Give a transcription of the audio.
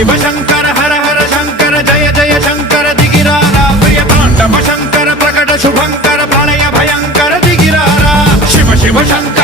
शिव शंकर हर हर शंकर जय जय शंकर दिगिरारा प्रिय तांडव शंकर प्रकट शुभंकर प्रलय भयंकर दिगिरारा शिव शिव शंकर